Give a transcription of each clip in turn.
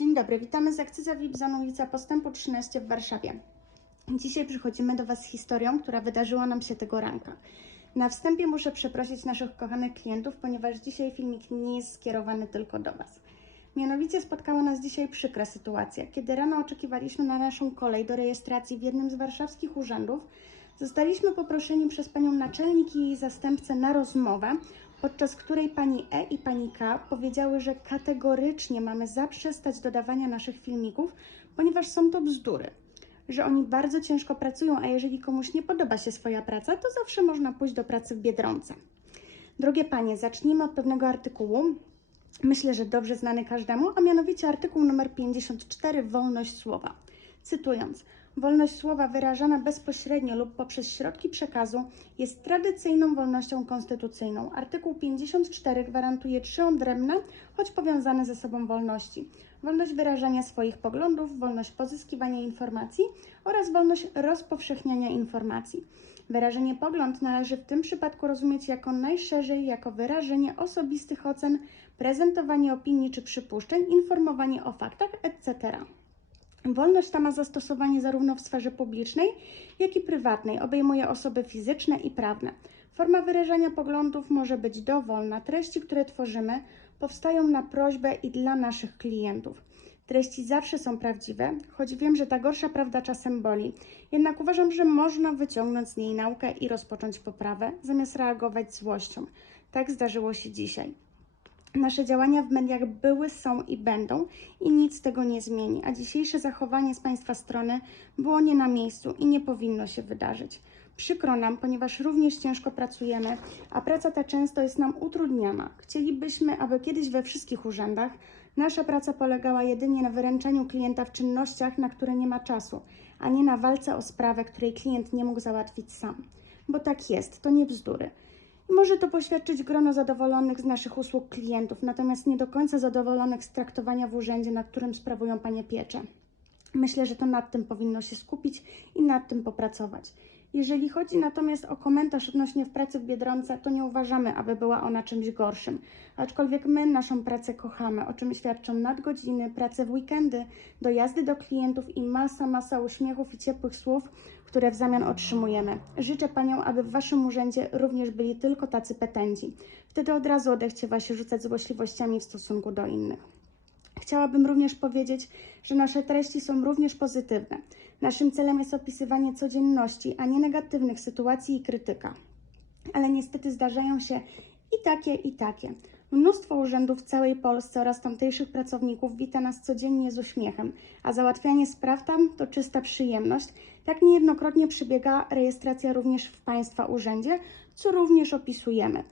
Dzień dobry, witamy z akcyza VIP za ulica Postępu 13 w Warszawie. Dzisiaj przychodzimy do Was z historią, która wydarzyła nam się tego ranka. Na wstępie muszę przeprosić naszych kochanych klientów, ponieważ dzisiaj filmik nie jest skierowany tylko do Was. Mianowicie spotkała nas dzisiaj przykra sytuacja. Kiedy rano oczekiwaliśmy na naszą kolej do rejestracji w jednym z warszawskich urzędów, zostaliśmy poproszeni przez panią naczelnik i jej zastępcę na rozmowę, podczas której pani E i pani K powiedziały, że kategorycznie mamy zaprzestać dodawania naszych filmików, ponieważ są to bzdury. Że oni bardzo ciężko pracują, a jeżeli komuś nie podoba się swoja praca, to zawsze można pójść do pracy w biedronce. Drogie panie, zacznijmy od pewnego artykułu. Myślę, że dobrze znany każdemu, a mianowicie artykuł numer 54 Wolność słowa. Cytując: Wolność słowa wyrażana bezpośrednio lub poprzez środki przekazu jest tradycyjną wolnością konstytucyjną. Artykuł 54 gwarantuje trzy odrębne, choć powiązane ze sobą wolności: wolność wyrażania swoich poglądów, wolność pozyskiwania informacji oraz wolność rozpowszechniania informacji. Wyrażenie pogląd należy w tym przypadku rozumieć jako najszerzej jako wyrażenie osobistych ocen, prezentowanie opinii czy przypuszczeń, informowanie o faktach, etc. Wolność ta ma zastosowanie zarówno w sferze publicznej, jak i prywatnej. Obejmuje osoby fizyczne i prawne. Forma wyrażania poglądów może być dowolna. Treści, które tworzymy, powstają na prośbę i dla naszych klientów. Treści zawsze są prawdziwe, choć wiem, że ta gorsza prawda czasem boli. Jednak uważam, że można wyciągnąć z niej naukę i rozpocząć poprawę, zamiast reagować złością. Tak zdarzyło się dzisiaj. Nasze działania w mediach były, są i będą i nic tego nie zmieni, a dzisiejsze zachowanie z Państwa strony było nie na miejscu i nie powinno się wydarzyć. Przykro nam, ponieważ również ciężko pracujemy, a praca ta często jest nam utrudniana. Chcielibyśmy, aby kiedyś we wszystkich urzędach nasza praca polegała jedynie na wyręczeniu klienta w czynnościach, na które nie ma czasu, a nie na walce o sprawę, której klient nie mógł załatwić sam. Bo tak jest, to nie bzdury. Może to poświadczyć grono zadowolonych z naszych usług klientów, natomiast nie do końca zadowolonych z traktowania w urzędzie, nad którym sprawują Panie pieczę. Myślę, że to nad tym powinno się skupić i nad tym popracować. Jeżeli chodzi natomiast o komentarz odnośnie w pracy w Biedronce, to nie uważamy, aby była ona czymś gorszym. Aczkolwiek my naszą pracę kochamy, o czym świadczą nadgodziny, prace w weekendy, dojazdy do klientów i masa, masa uśmiechów i ciepłych słów, które w zamian otrzymujemy. Życzę Paniom, aby w Waszym urzędzie również byli tylko tacy petenci. Wtedy od razu odechciewa się rzucać złośliwościami w stosunku do innych. Chciałabym również powiedzieć, że nasze treści są również pozytywne. Naszym celem jest opisywanie codzienności, a nie negatywnych sytuacji i krytyka. Ale niestety zdarzają się i takie, i takie. Mnóstwo urzędów w całej Polsce oraz tamtejszych pracowników wita nas codziennie z uśmiechem, a załatwianie spraw tam to czysta przyjemność. Tak niejednokrotnie przebiega rejestracja również w Państwa urzędzie, co również opisujemy.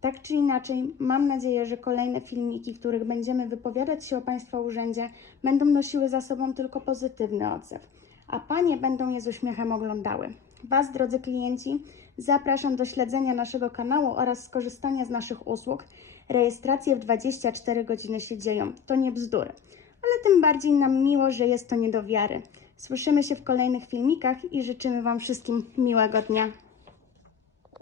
Tak czy inaczej, mam nadzieję, że kolejne filmiki, w których będziemy wypowiadać się o Państwa urzędzie, będą nosiły za sobą tylko pozytywny odzew, a Panie będą je z uśmiechem oglądały. Was, drodzy klienci, zapraszam do śledzenia naszego kanału oraz skorzystania z naszych usług. Rejestracje w 24 godziny się dzieją, to nie bzdury, ale tym bardziej nam miło, że jest to nie do wiary. Słyszymy się w kolejnych filmikach i życzymy Wam wszystkim miłego dnia.